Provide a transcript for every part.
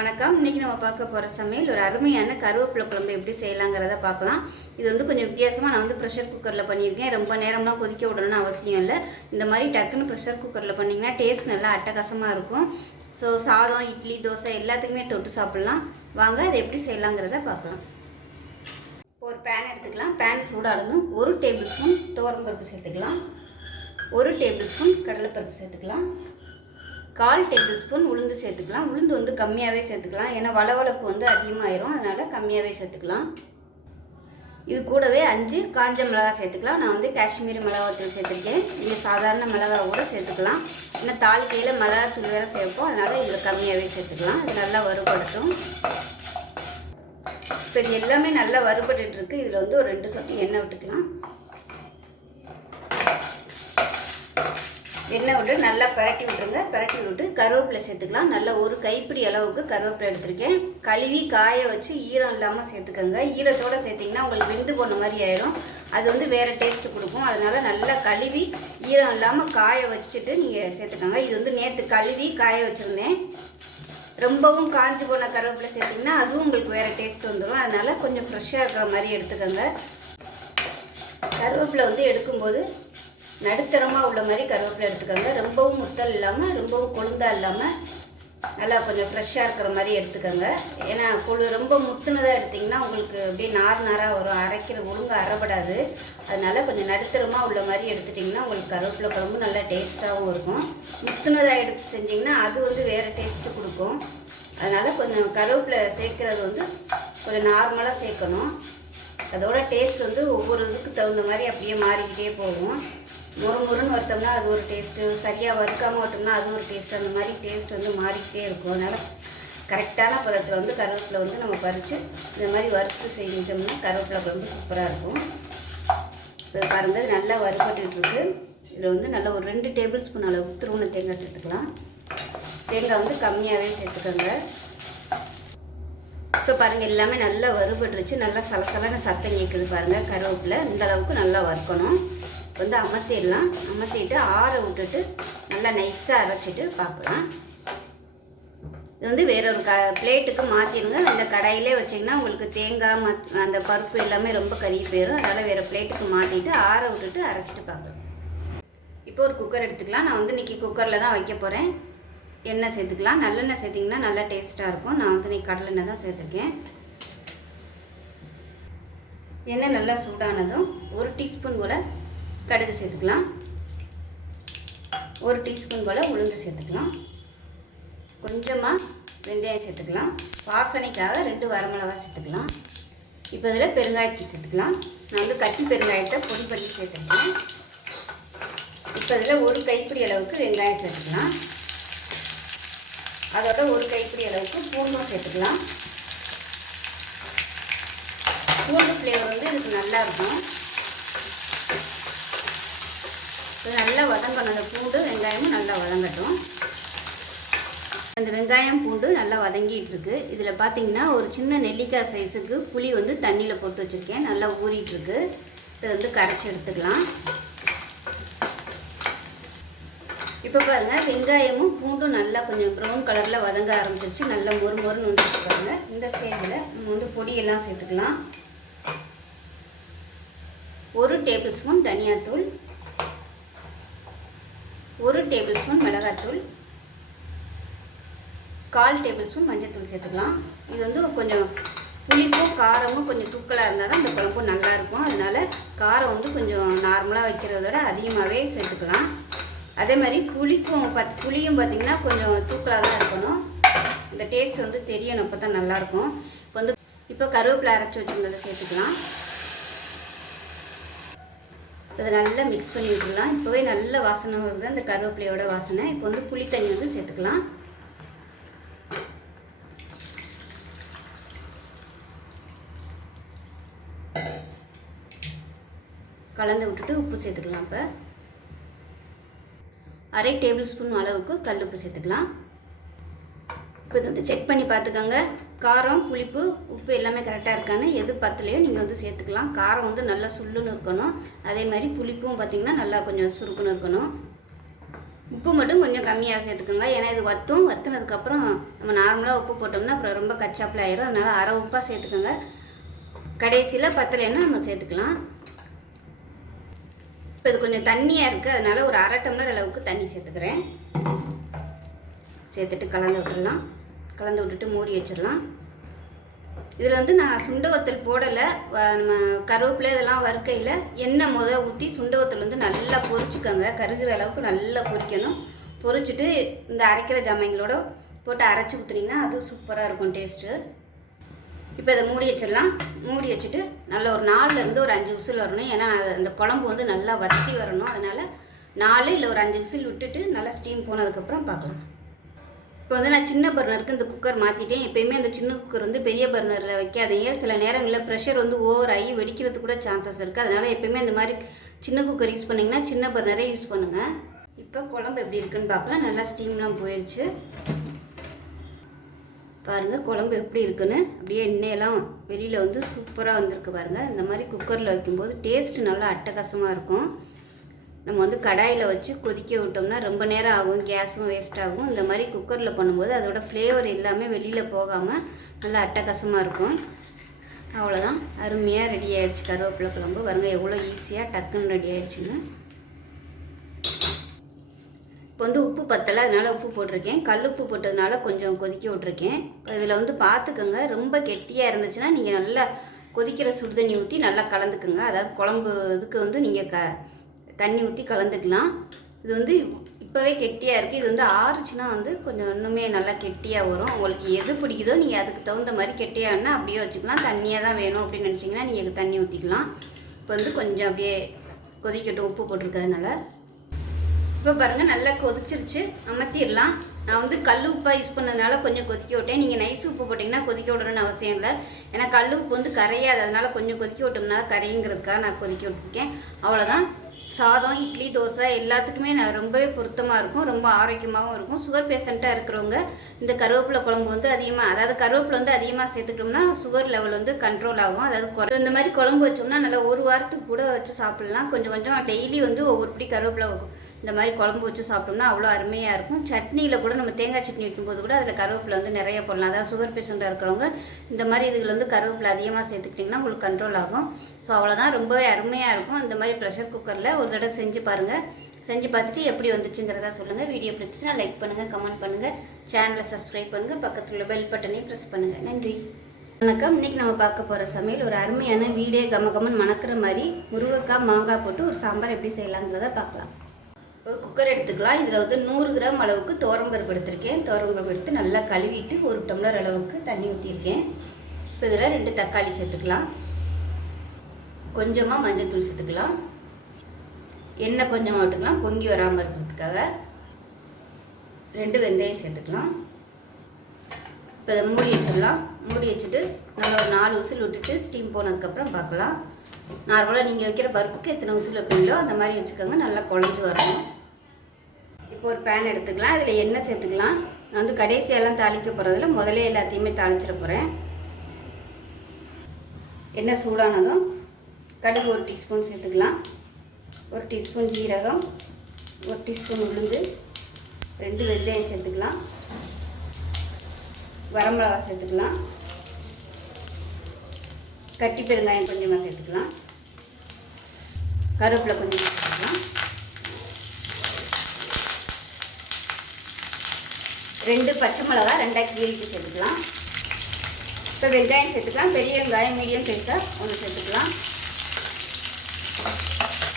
வணக்கம். இன்றைக்கி நம்ம பார்க்க போகிற சமையல் ஒரு அருமையான கருவேப்பிலை குழம்பு எப்படி செய்யலாங்கிறத பார்க்கலாம். இது வந்து கொஞ்சம் வித்தியாசமாக நான் வந்து ப்ரெஷர் குக்கரில் பண்ணியிருக்கேன். ரொம்ப நேரம்லாம் கொதிக்க விடணும்னு அவசியம் இல்லை. இந்த மாதிரி டக்குன்னு ப்ரெஷர் குக்கரில் பண்ணிங்கன்னா டேஸ்ட் நல்லா அட்டகாசமாக இருக்கும். ஸோ சாதம், இட்லி, தோசை எல்லாத்துக்குமே தொட்டு சாப்பிட்லாம். வாங்க அதை எப்படி செய்யலாங்கிறத பார்க்கலாம். ஒரு பேன் எடுத்துக்கலாம். பேன் சூடானதும் 1 டேபிள் ஸ்பூன் துவரம்பருப்பு சேர்த்துக்கலாம். 1 டேபிள் ஸ்பூன் கடலைப்பருப்பு சேர்த்துக்கலாம். 1/4 டேபிள் ஸ்பூன் உளுந்து சேர்த்துக்கலாம். உளுந்து வந்து கம்மியாகவே சேர்த்துக்கலாம், ஏன்னா வளவளப்பு வந்து அதிகமாகிடும், அதனால் கம்மியாகவே சேர்த்துக்கலாம். இது கூடவே 5 காஞ்ச மிளகாய் சேர்த்துக்கலாம். நான் வந்து காஷ்மீரி மிளகாத்தூள் சேர்த்துருக்கேன். நீங்கள் சாதாரண மிளகாய் கூட சேர்த்துக்கலாம். ஏன்னா தாளிக்கையில் மிளகாய் தூள் வேறு சேர்ப்போம், அதனால் இதில் கம்மியாகவே சேர்த்துக்கலாம். இது நல்லா வறுபடட்டும். இப்போ இது எல்லாமே நல்லா வறுபட்டுருக்கு. இதில் வந்து ஒரு 2 சொட்டு எண்ணெய் விட்டுக்கலாம். எண்ணெய் விட்டு நல்லா பரட்டி விட்டுருங்க. பரட்டி விட்டு கருவேப்பிலை சேர்த்துக்கலாம். நல்லா ஒரு கைப்பிடி அளவுக்கு கருவேப்பிலை எடுத்திருக்கேன். கழுவி காய வச்சு ஈரம் இல்லாமல் சேர்த்துக்கோங்க. ஈரத்தோடு சேர்த்திங்கன்னா உங்களுக்கு வெந்து போன மாதிரி ஆயிடும். அது வந்து வேறு டேஸ்ட்டு கொடுக்கும். அதனால் நல்லா கழுவி ஈரம் இல்லாமல் காய வச்சுட்டு நீங்கள் சேர்த்துக்கோங்க. இது வந்து நேற்று கழுவி காய வச்சுருந்தேன். ரொம்பவும் காஞ்சி போன கருவேப்பிலை சேர்த்திங்கன்னா அதுவும் உங்களுக்கு வேறு டேஸ்ட் வந்துடும். அதனால் கொஞ்சம் ஃப்ரெஷ்ஷாக இருக்கிற மாதிரி எடுத்துக்கோங்க. கருவேப்பிலை வந்து எடுக்கும்போது நடுத்தரமாக உள்ள மாதிரி கருவேப்பிலை எடுத்துக்கோங்க. ரொம்பவும் முத்தல் இல்லாமல் ரொம்பவும் கொழுந்தா இல்லாமல் நல்லா கொஞ்சம் ஃப்ரெஷ்ஷாக இருக்கிற மாதிரி எடுத்துக்கோங்க. ஏன்னா ரொம்ப முத்துனதாக எடுத்திங்கன்னா உங்களுக்கு அப்படியே நாராக வரும், ஒழுங்காக அரைப்படாது. அதனால் கொஞ்சம் நடுத்தரமாக உள்ள மாதிரி எடுத்துட்டிங்கன்னா உங்களுக்கு கருவேப்பிலை குழம்பு நல்லா டேஸ்ட்டாகவும் இருக்கும். முத்துனதாக எடுத்து செஞ்சிங்கன்னா அது வந்து வேறு டேஸ்ட்டு கொடுக்கும். அதனால் கொஞ்சம் கருவேப்பிலை சேர்க்குறது வந்து கொஞ்சம் நார்மலாக சேர்க்கணும். அதோட டேஸ்ட் வந்து ஒவ்வொரு இதுக்கு தகுந்த மாதிரி அப்படியே மாறிக்கிட்டே போகும். முறுமுறுன்னு வறுத்தோம்னா அது ஒரு டேஸ்ட்டு, சரியாக வறுக்காமல் வறுத்தோம்னா அது ஒரு டேஸ்ட்டு, அந்த மாதிரி டேஸ்ட் வந்து மாறிக்கிட்டே இருக்கும். அதனால் கரெக்டான பதத்தில் வந்து கருவேப்பிலை வந்து நம்ம பறித்து இந்த மாதிரி வறுத்து செஞ்சோம்னா கருவேப்பிலை குழம்பு சூப்பராக இருக்கும். இப்போ பாருங்கள் நல்லா வறுபட்டுருக்கு. இதில் வந்து நல்லா ஒரு 2 டேபிள் ஸ்பூன் அளவுக்கு துருவன தேங்காய் சேர்த்துக்கலாம். தேங்காய் வந்து கம்மியாகவே சேர்த்துக்கோங்க. இப்போ பாருங்கள் எல்லாமே நல்லா வறுபட்டுருச்சு. நல்லா சலசலன்னு சத்தம் கேட்குது பாருங்கள். கருவேப்பிலை இந்த அளவுக்கு நல்லா வறுக்கணும். வந்து அமர்த்திடலாம். அமர்த்திட்டு ஆற விட்டுட்டு நல்லா நைஸாக அரைச்சிட்டு பார்க்கலாம். இது வந்து வேறொரு பிளேட்டுக்கு மாற்றிடுங்க. அந்த கடாயிலே வச்சிங்கன்னா உங்களுக்கு தேங்காய் அந்த பருப்பு எல்லாமே ரொம்ப கருகி போயிடும். அதனால் வேறு பிளேட்டுக்கு மாற்றிட்டு ஆற விட்டுட்டு அரைச்சிட்டு பார்க்கலாம். இப்போ ஒரு குக்கர் எடுத்துக்கலாம். நான் வந்து இன்றைக்கி குக்கரில் தான் வைக்க போகிறேன். எண்ணெய் சேர்த்துக்கலாம். நல்லெண்ணெய் சேர்த்திங்கன்னா நல்லா டேஸ்ட்டாக இருக்கும். நான் வந்து இன்றைக்கி கடலெண்ணெய் தான் சேர்த்துருக்கேன். எண்ணெய் நல்லா சூடானதும் 1 டீஸ்பூன் போல் கடுகு சேர்த்துக்கலாம். 1 டீஸ்பூன் போல் உளுந்து சேர்த்துக்கலாம். கொஞ்சமாக வெந்தயம் சேர்த்துக்கலாம். வாசனைக்காக 2 வரமிளகாய் சேர்த்துக்கலாம். இப்போ இதில் பெருங்காயத்தூள் சேர்த்துக்கலாம். நான் வந்து கட்டி பெருங்காயத்தை பொடி பண்ணி சேர்த்துருக்கேன். இப்போ இதில் 1 கைப்பிடி அளவுக்கு வெங்காயம் சேர்த்துக்கலாம். அதோட 1 கைப்பிடி அளவுக்கு பூண்டும் சேர்த்துக்கலாம். பூண்டு ஃப்ளேவர் வந்து இதுக்கு நல்லாயிருக்கும். இது நல்லா வதங்கணும். அந்த பூண்டு வெங்காயமும் நல்லா வதங்கட்டும். அந்த வெங்காயம் பூண்டு நல்லா வதங்கிட்டு இருக்கு. இதில் பார்த்தீங்கன்னா ஒரு சின்ன நெல்லிக்காய் சைஸுக்கு புளி வந்து தண்ணியில் போட்டு வச்சுருக்கேன். நல்லா ஊறிட்டுருக்கு. இதை வந்து கரைச்சி எடுத்துக்கலாம். இப்போ பாருங்கள் வெங்காயமும் பூண்டும் நல்லா கொஞ்சம் ப்ரௌன் கலரில் வதங்க ஆரம்பிச்சிருச்சு. நல்லா மொறுமொறுன்னு வந்துருச்சு பாருங்கள். இந்த ஸ்டேஜில் நம்ம வந்து பொடியெல்லாம் சேர்த்துக்கலாம். 1 டேபிள் ஸ்பூன் தனியாத்தூள், 1 டேபிள் ஸ்பூன் மிளகாத்தூள், 1/4 டேபிள் ஸ்பூன் மஞ்சத்தூள் சேர்த்துக்கலாம். இது வந்து கொஞ்சம் புளிப்பும் காரமும் கொஞ்சம் தூக்கலாக இருந்தால் தான் இந்த குழம்பு நல்லாயிருக்கும். அதனால் காரம் வந்து கொஞ்சம் நார்மலாக வைக்கிறத விட அதிகமாகவே சேர்த்துக்கலாம். அதே மாதிரி புளியும் பார்த்திங்கன்னா கொஞ்சம் தூக்கலாக தான் இருக்கணும். இந்த டேஸ்ட் வந்து தெரியணும், அப்போ தான் நல்லாயிருக்கும். இப்போ கருவேப்பிலை அரைச்சி வச்சுருந்ததை சேர்த்துக்கலாம். இதை நல்லா மிக்ஸ் பண்ணி விட்டுடலாம். இப்போவே நல்ல வாசனை வருது அந்த கருவேப்பிலையோட வாசனை. இப்போ வந்து புளி தண்ணி வந்து சேர்த்துக்கலாம். கலந்து விட்டுட்டு உப்பு சேர்த்துக்கலாம். இப்போ 1/2 டேபிள் ஸ்பூன் அளவுக்கு கல்லுப்பு சேர்த்துக்கலாம். இப்போ இது வந்து செக் பண்ணி பார்த்துக்கோங்க. காரம், புளிப்பு, உப்பு எல்லாமே கரெக்டாக இருக்கான்னு எது பத்தலையோ நீங்கள் வந்து சேர்த்துக்கலாம். காரம் வந்து நல்லா சுள்ளுன்னு இருக்கணும். அதே மாதிரி புளிப்பும் பார்த்திங்கன்னா நல்லா கொஞ்சம் சுருக்குன்னு இருக்கணும். உப்பு மட்டும் கொஞ்சம் கம்மியாக சேர்த்துக்கோங்க. ஏன்னா இது வற்றுனதுக்கப்புறம் நம்ம நார்மலாக உப்பு போட்டோம்னா அப்புறம் ரொம்ப கச்சாப்பில் ஆயிரும். அதனால் அரை உப்பாக சேர்த்துக்கோங்க. கடைசியில் பத்தலைன்னா நம்ம சேர்த்துக்கலாம். இப்போ இது கொஞ்சம் தண்ணியாக இருக்குது, அதனால் ஒரு அரை டம்ளர் அளவுக்கு தண்ணி சேர்த்துக்கிறேன். சேர்த்துட்டு கலந்து விட்டுடலாம். கலந்து விட்டுட்டு மூடி வச்சிடலாம். இதில் வந்து நான் சுண்டை வத்தல் போடலை. நம்ம கருவேப்பிலை இதெல்லாம் வறுக்கையில் எண்ணெய் ஊற்றி சுண்டை வத்தல் வந்து நல்லா பொரிச்சுக்கோங்க. கருகிற அளவுக்கு நல்லா பொரிக்கணும். பொரிச்சிட்டு இந்த அரைக்கிற ஜாமான்களோட போட்டு அரைச்சி ஊற்றுனீங்கன்னா அது சூப்பராக இருக்கும் டேஸ்ட்டு. இப்போ இதை மூடி வச்சிடலாம். மூடி வச்சுட்டு நல்லா ஒரு 4லேருந்து ஒரு 5 விசில் வரணும். ஏன்னா அந்த குழம்பு வந்து நல்லா வத்தி வரணும். அதனால் 4 இல்லை ஒரு 5 விசில் விட்டுட்டு நல்லா ஸ்டீம் போனதுக்கப்புறம் பார்க்கலாம். இப்போ வந்து நான் சின்ன பர்னருக்கு இந்த குக்கர் மாற்றிட்டேன். எப்போயுமே அந்த சின்ன குக்கர் வந்து பெரிய பர்னரில் வைக்காதீங்க. சில நேரங்களில் ப்ரெஷர் வந்து ஓவர் ஆகி வெடிக்கிறதுக்கு கூட சான்சஸ் இருக்குது. அதனால் எப்போயுமே இந்த மாதிரி சின்ன குக்கர் யூஸ் பண்ணிங்கன்னா சின்ன பர்னரே யூஸ் பண்ணுங்கள். இப்போ குழம்பு எப்படி இருக்குன்னு பார்க்கலாம். நல்லா ஸ்டீம்லாம் போயிடுச்சு. பாருங்கள் குழம்பு எப்படி இருக்குன்னு. அப்படியே எண்ணெயெல்லாம் வெளியில் வந்து சூப்பராக வந்திருக்கு பாருங்கள். இந்த மாதிரி குக்கரில் வைக்கும்போது டேஸ்ட்டு நல்லா அட்டகாசமாக இருக்கும். நம்ம வந்து கடாயில் வச்சு கொதிக்க விட்டோம்னா ரொம்ப நேரம் ஆகும், கேஸும் வேஸ்ட் ஆகும். இந்த மாதிரி குக்கரில் பண்ணும்போது அதோடய ஃப்ளேவர் எல்லாமே வெளியில் போகாமல் நல்லா அட்டகாசமாக இருக்கும். அவ்வளோதான், அருமையாக ரெடி ஆயிடுச்சு கருவேப்பிலை குழம்பு. பாருங்க எவ்வளோ ஈஸியாக டக்குன்னு ரெடி ஆயிடுச்சுங்க. இப்போ வந்து உப்பு பத்தலை, அதனால் உப்பு போட்டிருக்கேன். கல் உப்பு போட்டதுனால கொஞ்சம் கொதிக்க விட்ருக்கேன். இதில் வந்து பார்த்துக்கோங்க, ரொம்ப கெட்டியாக இருந்துச்சுன்னா நீங்கள் நல்லா கொதிக்கிற சுடு தண்ணி ஊற்றி நல்லா கலந்துக்குங்க. அதாவது குழம்பு இதுக்கு வந்து நீங்கள் தண்ணி ஊற்றி கலந்துக்கலாம். இது வந்து இப்போவே கெட்டியாக இருக்குது. இது வந்து ஆறுச்சுன்னா வந்து கொஞ்சம் இன்னுமே நல்லா கெட்டியாக வரும். உங்களுக்கு எது பிடிக்குதோ நீங்கள் அதுக்கு தகுந்த மாதிரி கெட்டியாகனா அப்படியே வச்சுக்கலாம். தண்ணியாக தான் வேணும் அப்படின்னு நினச்சிங்கன்னா நீங்கள் தண்ணி ஊற்றிக்கலாம். இப்போ வந்து கொஞ்சம் அப்படியே கொதிக்கட்டும் உப்பு போட்டிருக்கிறதுனால. இப்போ பாருங்கள் நல்லா கொதிச்சிருச்சு, அமர்த்திடலாம். நான் வந்து கல் உப்பாக யூஸ் பண்ணதுனால கொஞ்சம் கொதிக்க விட்டேன். நீங்கள் நைஸ் உப்பு போட்டிங்கன்னா கொதிக்க விடணும்னு அவசியம் இல்லை. ஏன்னா கல் உப்பு வந்து கரையாது, அதனால் கொஞ்சம் கொதிக்க விட்டோம்னா கரையுங்கிறதுக்காக நான் கொதிக்க விட்டுருக்கேன். அவ்வளோதான். சாதம், இட்லி, தோசை எல்லாத்துக்குமே நான் ரொம்பவே பொருத்தமாக இருக்கும், ரொம்ப ஆரோக்கியமாகவும் இருக்கும். சுகர் பேஷண்ட்டாக இருக்கிறவங்க இந்த கருவேப்பிலை குழம்பு வந்து அதிகமாக, அதாவது கருவேப்பிலை வந்து அதிகமாக சேர்த்துக்கிட்டோம்னா சுகர் லெவல் வந்து கண்ட்ரோல் ஆகும். அதாவது இந்த மாதிரி குழம்பு வச்சோம்னா நல்லா ஒரு வாரத்துக்கு கூட வச்சு சாப்பிட்லாம். கொஞ்சம் கொஞ்சம் டெய்லி வந்து ஒவ்வொரு படி கருவேப்பிலை இந்த மாதிரி குழம்பு வச்சு சாப்பிட்டோம்னா அவ்வளோ அருமையாக இருக்கும். சட்னியில் கூட நம்ம தேங்காய் சட்னி வைக்கும்போது கூட அதில் கருவேப்பிலை வந்து நிறைய போடலாம். அதாவது சுகர் பேஷண்ட்டாக இருக்கிறவங்க இந்த மாதிரி இதுகள் வந்து கருவேப்பிலை அதிகமாக சேர்த்துக்கிட்டிங்கன்னா உங்களுக்கு கண்ட்ரோல் ஆகும். ஸோ அவ்வளோதான், ரொம்பவே அருமையாக இருக்கும். இந்த மாதிரி ப்ரெஷர் குக்கரில் ஒரு தடவை செஞ்சு பாருங்கள். செஞ்சு பார்த்துட்டு எப்படி வந்துச்சுங்கிறதா சொல்லுங்கள். வீடியோ பிடிச்சினா லைக் பண்ணுங்கள், கமெண்ட் பண்ணுங்கள், சேனலை சப்ஸ்கிரைப் பண்ணுங்கள், பக்கத்தில் உள்ள பெல் பட்டனையும் ப்ரெஸ் பண்ணுங்கள். நன்றி, வணக்கம். இன்றைக்கி நம்ம பார்க்க போகிற சமையல் ஒரு அருமையான வீடே கமகமன் மணக்கிற மாதிரி முருங்கைக்காய் மாங்காய் போட்டு ஒரு சாம்பார் எப்படி செய்யலாங்கிறத பார்க்கலாம். ஒரு குக்கர் எடுத்துக்கலாம். இதில் வந்து 100 கிராம் அளவுக்கு துவரம்பருப்பு எடுத்திருக்கேன். துவரம்பருப்பு எடுத்து நல்லா கழுவிட்டு 1 டம்ளர் அளவுக்கு தண்ணி ஊற்றிருக்கேன். இப்போ இதில் 2 தக்காளி சேர்த்துக்கலாம். கொஞ்சமாக மஞ்சள் தூள் சேர்த்துக்கலாம். எண்ணெய் கொஞ்சமாக விட்டுக்கலாம் பொங்கி வராமல் இருக்கிறதுக்காக. 2 வெந்தயம் சேர்த்துக்கலாம். இப்போ இதை மூடி வச்சிடலாம். மூடி வச்சுட்டு நல்லா ஒரு 4 விசில் விட்டுட்டு ஸ்டீம் போனதுக்கப்புறம் பார்க்கலாம். நார்மலாக நீங்கள் வைக்கிற பருப்புக்கு எத்தனை விசில் வைப்பீங்களோ அந்த மாதிரி வச்சுக்கோங்க. நல்லா குழஞ்சி வரணும். இப்போ ஒரு பேன் எடுத்துக்கலாம். இதில் எண்ணெய் சேர்த்துக்கலாம். நான் வந்து கடைசியெல்லாம் தாளிக்க போகிறதில்ல, முதலே எல்லாத்தையுமே தாளிச்சிட போகிறேன். எண்ணெய் சூடானதும் கடுகு 1 டீஸ்பூன் சேர்த்துக்கலாம். 1 டீஸ்பூன் ஜீரகம், 1 டீஸ்பூன் உளுந்து, 2 வெந்தயம் சேர்த்துக்கலாம். வரமிளகா சேர்த்துக்கலாம். கட்டி பெருங்காயம் கொஞ்சமாக சேர்த்துக்கலாம். கருவேப்பிலை கொஞ்சமாக சேர்த்துக்கலாம். 2 பச்சை மிளகா 2 கீழிட்டு சேர்த்துக்கலாம். இப்போ வெங்காயம் சேர்த்துக்கலாம். பெரிய வெங்காயம் மீடியம் சைஸாக 1 சேர்த்துக்கலாம்.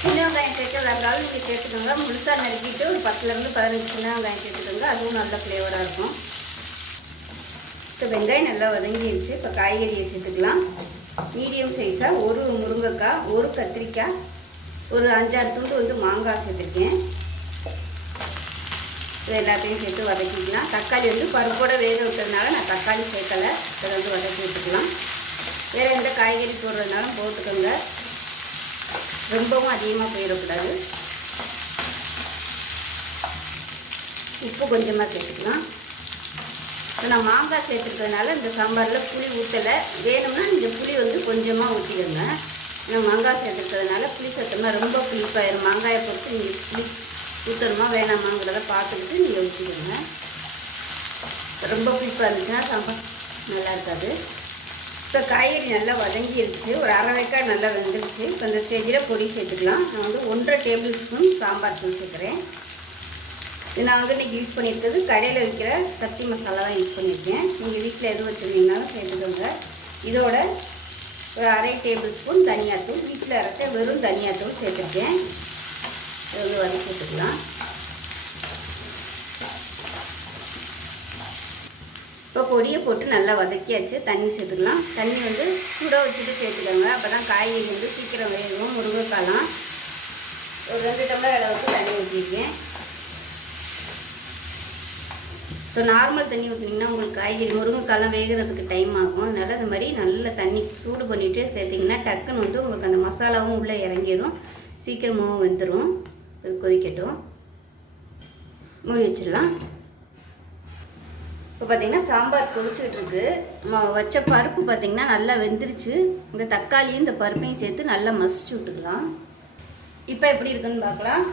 சின்ன வெங்காயம் சேர்க்கிறதாலும் நீங்கள் சேர்த்துக்கோங்க. முழுசாக நறுக்கிட்டு ஒரு 10லேருந்து 15 சின்ன வெங்காயம் சேர்த்துக்கோங்க. அதுவும் நல்ல ஃப்ளேவராக இருக்கும். இப்போ வெங்காயம் நல்லா வதங்கிடுச்சு. இப்போ காய்கறியை சேர்த்துக்கலாம். மீடியம் சைஸாக 1 முருங்கைக்காய், 1 கத்திரிக்காய், ஒரு 5-6 துண்டு வந்து மாங்காய் சேர்த்துருக்கேன். இது எல்லாத்தையும் சேர்த்து வதக்கிக்கலாம். தக்காளி வந்து பருப்போடு வேக விட்டதுனால நான் தக்காளி சேர்க்கலை. இதை வந்து வதக்கி விட்டுக்கலாம். வேறு எந்த காய்கறி போடுறதுனாலும் போட்டுக்கோங்க, ரொம்பவும் அதிகமாக போயிடக்கூடாது. உப்பு கொஞ்சமாக சேர்த்துக்கலாம். இப்போ நான் மாங்காய் சேர்த்துக்கிறதுனால இந்த சாம்பாரில் புளி ஊற்றலை. வேணும்னா நீங்கள் புளி வந்து கொஞ்சமாக ஊற்றிடுங்க. ஏன்னா மாங்காய் சேர்த்துக்கிறதுனால புளி சேர்த்தோம்னா ரொம்ப புளிப்பாயிரும். மாங்காயை பொறுத்து நீங்கள் புளி ஊற்றணுமா வேணாமாங்கிறத பார்த்துக்கிட்டு நீங்கள் ஊற்றிக்கோங்க. ரொம்ப புளிப்பாக இருந்துச்சுன்னா சாம்பார் நல்லா இருக்காது. இப்போ காய்கறி நல்லா வதங்கிருச்சு, ஒரு அரை வேக்காடு நல்லா வெந்துருச்சு. இப்போ இந்த ஸ்டேஜில் பொடி சேர்த்துக்கலாம். நான் வந்து 1.5 டேபிள் ஸ்பூன் சாம்பார் தூள் சேர்க்குறேன். இது நான் வந்து இன்றைக்கி யூஸ் பண்ணியிருக்கிறது கடையில் விற்கிற சக்தி மசாலா தான் யூஸ் பண்ணியிருக்கேன். நீங்கள் வீட்டில் எது வச்சுருந்தீங்கனாலும் சேர்த்துக்கோங்க. இதோட ஒரு அரை டேபிள் ஸ்பூன் தனியாத்தூள், வீட்டில் அரைச்ச வெறும் தனியாத்தூள் சேர்த்துருக்கேன். இது வந்து வதக்கி சேர்த்துக்கலாம். இப்போ பொடியை போட்டு நல்லா வதக்கியாச்சு. தண்ணி சேர்த்துக்கலாம். தண்ணி வந்து சுட வச்சுட்டு சேர்த்துக்கோங்க. அப்போ தான் காய்கறி வந்து சீக்கிரம் வேகும். முருங்கைக்காலாம் ஒரு 2 டம்ளர் அளவுக்கு தண்ணி ஊற்றிருக்கேன். ஸோ நார்மல் தண்ணி ஊற்றினீங்கன்னா உங்களுக்கு காய்கறி முருங்கைக்காலாம் வேகிறதுக்கு டைம் ஆகும். அதனால் இந்த மாதிரி நல்லா தண்ணி சூடு பண்ணிவிட்டு சேர்த்திங்கன்னா டக்குன்னு வந்து உங்களுக்கு அந்த மசாலாவும் உள்ளே இறங்கிடும், சீக்கிரமாகவும் வெந்துடும். இது கொதிக்கட்டும், மூடி வச்சிடலாம். இப்போ பார்த்திங்கன்னா சாம்பார் கொதிச்சுட்ருக்கு. நம்ம வச்ச பருப்பு பார்த்திங்கன்னா நல்லா வெந்துருச்சு. இந்த தக்காளியும் இந்த பருப்பையும் சேர்த்து நல்லா மசிச்சு விட்டுக்கலாம். இப்போ எப்படி இருக்குன்னு பார்க்கலாம்.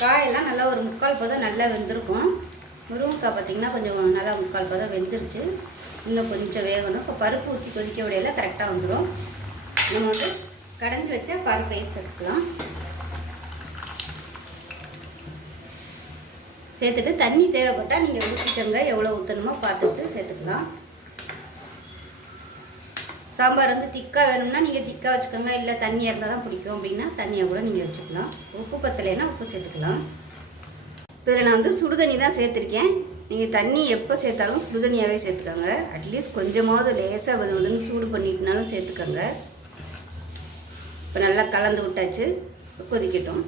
காயெல்லாம் நல்லா ஒரு 3/4 பதம் நல்லா வெந்திருக்கும். முருங்கைக்காய் பார்த்திங்கன்னா கொஞ்சம் நல்லா 3/4 பதம் வெந்துருச்சு. இன்னும் கொஞ்சம் வேகணும். இப்போ பருப்பு ஊற்றி கொதிக்க விடையில கரெக்டாக வந்துடும். நம்ம வந்து கடைஞ்சி வச்ச பருப்பையும் சேர்த்துக்கலாம். சேர்த்துட்டு தண்ணி தேவைப்பட்டால் நீங்கள் ஊற்றிக்கோங்க. எவ்வளோ ஊற்றணுமோ பார்த்துட்டு சேர்த்துக்கலாம். சாம்பார் வந்து திக்காக வேணும்னா நீங்கள் திக்காக வச்சுக்கோங்க. இல்லை தண்ணியாக இருந்தால் தான் பிடிக்கும் அப்படின்னா தண்ணியாக கூட நீங்கள் வச்சுக்கலாம். உப்பு பத்தலைன்னா உப்பு சேர்த்துக்கலாம். இதில் நான் வந்து சுடுதண்ணி தான் சேர்த்துருக்கேன். நீங்கள் தண்ணி எப்போ சேர்த்தாலும் சுடுதண்ணியாகவே சேர்த்துக்கோங்க. அட்லீஸ்ட் கொஞ்சமாவது லேசாக வந்து சூடு பண்ணிட்டுனாலும் சேர்த்துக்கோங்க. இப்போ நல்லா கலந்து விட்டாச்சு. கொதிக்கட்டும்.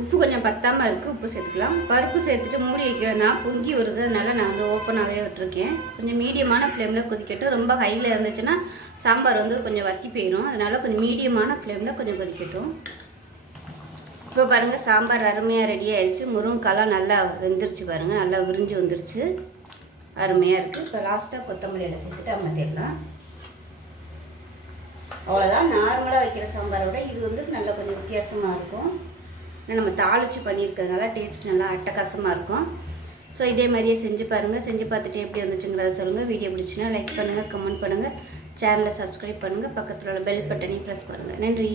உப்பு கொஞ்சம் பத்தாமல் இருக்குது, உப்பு சேர்த்துக்கலாம். பருப்பு சேர்த்துட்டு மூடி வைக்க வேணாம், பொங்கி வருது. அதனால் நான் வந்து ஓப்பனாகவே விட்டுருக்கேன். கொஞ்சம் மீடியமான ஃப்ளேமில் கொதிக்கட்டும். ரொம்ப ஹையில் இருந்துச்சுன்னா சாம்பார் வந்து கொஞ்சம் வற்றி போயிடும். அதனால் கொஞ்சம் மீடியமான ஃப்ளேமில் கொஞ்சம் கொதிக்கட்டும். இப்போ பாருங்கள் சாம்பார் அருமையாக ரெடி ஆயிடுச்சு. முருங்கைக்காலாம் நல்லா வெந்துருச்சு பாருங்கள், நல்லா விரிஞ்சு வந்துருச்சு, அருமையாக இருக்குது. இப்போ லாஸ்ட்டாக கொத்தமல்லியில் சேர்த்துட்டு அமர்த்திடலாம். அவ்வளோதான். நார்மலாக வைக்கிற சாம்பாரை விட இது வந்து நல்லா கொஞ்சம் வித்தியாசமாக இருக்கும். நம்ம தாளித்து பண்ணியிருக்கிறதுனால டேஸ்ட் நல்லா அட்டகாசமாக இருக்கும். ஸோ இதே மாதிரியே செஞ்சு பாருங்கள். செஞ்சு பார்த்துட்டு எப்படி வந்துச்சுங்கிறத சொல்லுங்கள். வீடியோ பிடிச்சின்னா லைக் பண்ணுங்கள், கமெண்ட் பண்ணுங்கள், சேனலை சப்ஸ்கிரைப் பண்ணுங்கள், பக்கத்தில் உள்ள பெல் பட்டனையும் ப்ரெஸ் பண்ணுங்கள். நன்றி.